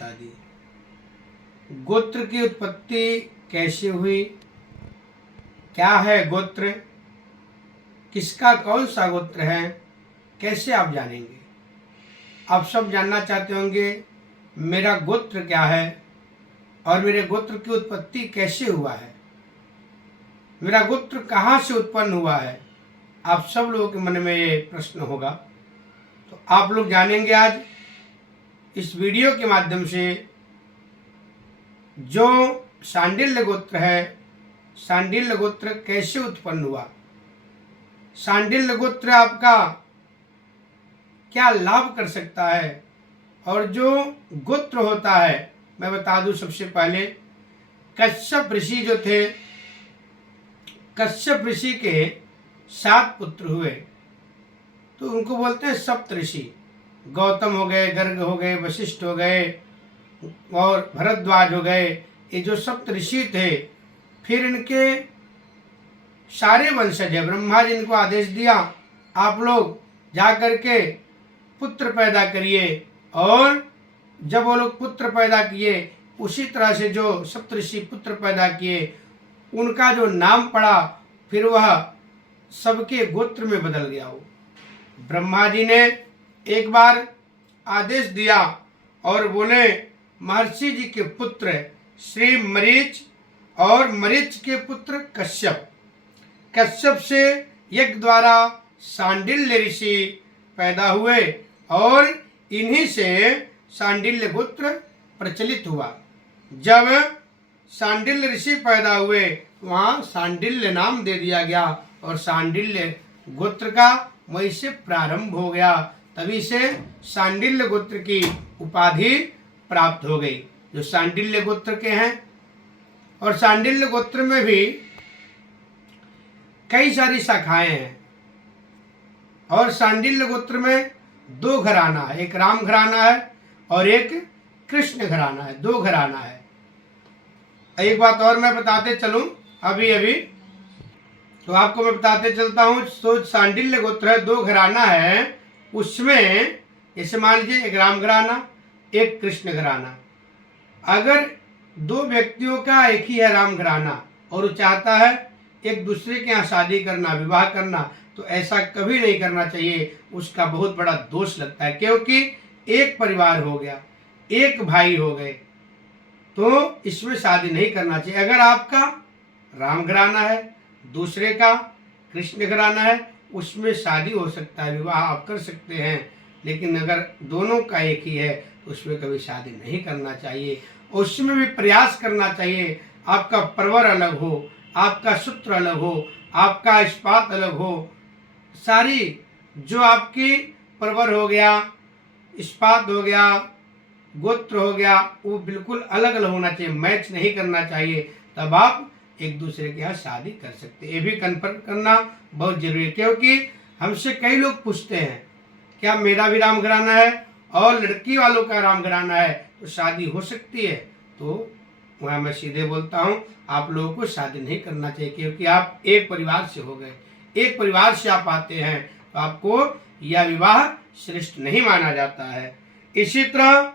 बता दी। गोत्र की उत्पत्ति कैसे हुई, क्या है गोत्र, किसका कौन सा गोत्र है, कैसे आप जानेंगे। आप सब जानना चाहते होंगे मेरा गोत्र क्या है और मेरे गोत्र की उत्पत्ति कैसे हुआ है, मेरा गोत्र कहाँ से उत्पन्न हुआ है। आप सब लोगों के मन में ये प्रश्न होगा। तो आप लोग जानेंगे आज इस वीडियो के माध्यम से जो शांडिल्य गोत्र है, शांडिल्य गोत्र कैसे उत्पन्न हुआ, शांडिल्य गोत्र आपका क्या लाभ कर सकता है। और जो गोत्र होता है, मैं बता दूं सबसे पहले, कश्यप ऋषि जो थे, कश्यप ऋषि के 7 पुत्र हुए, तो उनको बोलते हैं सप्त ऋषि। गौतम हो गए, गर्ग हो गए, वशिष्ठ हो गए और भरद्वाज हो गए, ये जो सप्त ऋषि थे। फिर इनके सारे वंशज है, ब्रह्मा जी इनको आदेश दिया आप लोग जा करके पुत्र पैदा करिए, और जब वो लोग पुत्र पैदा किए उसी तरह से जो सप्तऋषि पुत्र पैदा किए उनका जो नाम पड़ा फिर वह सबके गोत्र में बदल गया। वो ब्रह्मा जी ने एक बार आदेश दिया और बोले महर्षि जी के पुत्र श्री मरीच और मरीच के पुत्र कश्यप, कश्यप से यज्ञ द्वारा शांडिल्य ऋषि पैदा हुए और इन्हीं से शांडिल्य गोत्र प्रचलित हुआ। जब शांडिल्य ऋषि पैदा हुए वहाँ शांडिल्य नाम दे दिया गया और शांडिल्य गोत्र का वहीं से प्रारंभ हो गया। तभी से शांडिल्य गोत्र की उपाधि प्राप्त हो गई, जो शांडिल्य गोत्र के हैं। और शांडिल्य गोत्र में भी कई सारी शाखाएं हैं। और शांडिल्य गोत्र में 2 घराना है, एक राम घराना है और एक कृष्ण घराना है, 2 घराना है। एक बात और मैं बताते चलूं अभी अभी, तो आपको मैं बताते चलता हूं। तो शांडिल्य गोत्र है, 2 घराना है, उसमें जैसे मान लीजिए एक राम घराना एक कृष्ण घराना। अगर 2 व्यक्तियों का एक ही है राम घराना और वो चाहता है एक दूसरे के यहाँ शादी करना, विवाह करना, तो ऐसा कभी नहीं करना चाहिए, उसका बहुत बड़ा दोष लगता है। क्योंकि एक परिवार हो गया, एक भाई हो गए, तो इसमें शादी नहीं करना चाहिए। अगर आपका राम घराना है, दूसरे का कृष्ण घराना है, उसमें शादी हो सकता है, विवाह आप कर सकते हैं। लेकिन अगर दोनों का एक ही है तो उसमें कभी शादी नहीं करना चाहिए। उसमें भी प्रयास करना चाहिए आपका परवर अलग हो, आपका सूत्र अलग हो, आपका इस्पात अलग हो, सारी जो आपकी परवर हो गया, इस्पात हो गया, गोत्र हो गया, वो बिल्कुल अलग अलग होना चाहिए, मैच नहीं करना चाहिए। तब आप एक दूसरे के यहाँ शादी कर सकते हैं। ये भी कन्फर्म करना बहुत जरूरी है, क्योंकि हमसे कई लोग पूछते हैं क्या मेरा भी राम घराना है और लड़की वालों का राम घराना है तो शादी हो सकती है। तो वहाँ मैं सीधे बोलता हूँ आप लोगों को शादी नहीं करना चाहिए, क्योंकि आप एक परिवार से हो गए, एक परिवार से आप आते हैं, तो आपको यह विवाह श्रेष्ठ नहीं माना जाता है। इसी तरह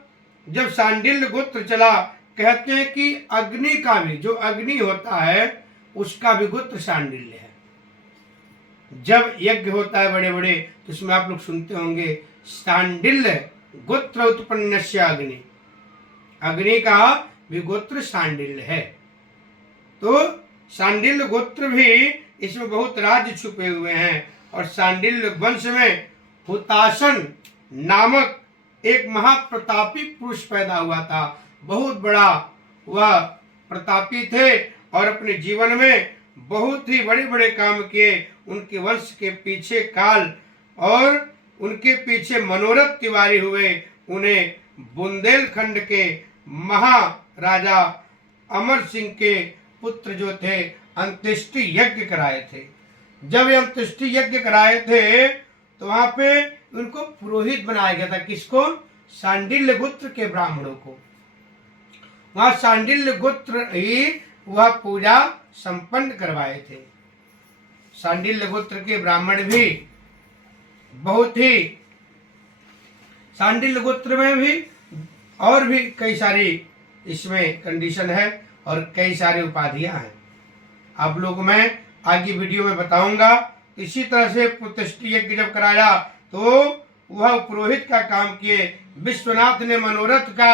जब शांडिल्य गोत्र चला, कहते हैं कि अग्नि का भी, जो अग्नि होता है उसका भी गोत्र शांडिल्य है। जब यज्ञ होता है बड़े बड़े, तो उसमें आप लोग सुनते होंगे शांडिल्य गोत्र उत्पन्नस्य अग्नि, अग्नि का भी गोत्र शांडिल्य है। तो शांडिल्य गोत्र भी, इसमें बहुत राज्य छुपे हुए हैं। और शांडिल्य वंश में हुताशन नामक एक महाप्रतापी पुरुष पैदा हुआ था। बहुत बड़ा वह प्रतापी थे और अपने जीवन में बहुत ही बड़े बड़े काम किए। उनके वंश के पीछे काल और उनके पीछे मनोरथ तिवारी हुए। उन्हें बुंदेलखंड के महाराजा अमर सिंह के पुत्र जो थे अंत्येष्टि यज्ञ कराए थे। जब ये अंत्येष्टि यज्ञ कराए थे तो वहां पे उनको पुरोहित बनाया गया था। किसको? शांडिल्य गोत्र के ब्राह्मणों को। वहां शांडिल्य गोत्र ही वह पूजा संपन्न करवाए थे। शांडिल्य गोत्र के ब्राह्मण भी बहुत ही, शांडिल्य गोत्र में भी और भी कई सारी इसमें कंडीशन है और कई सारी उपाधियां हैं। आप लोग मैं आगे वीडियो में बताऊंगा। इसी तरह से पुत्रष्टि यज्ञ जब कराया तो वह पुरोहित का काम किए। विश्वनाथ ने मनोरथ का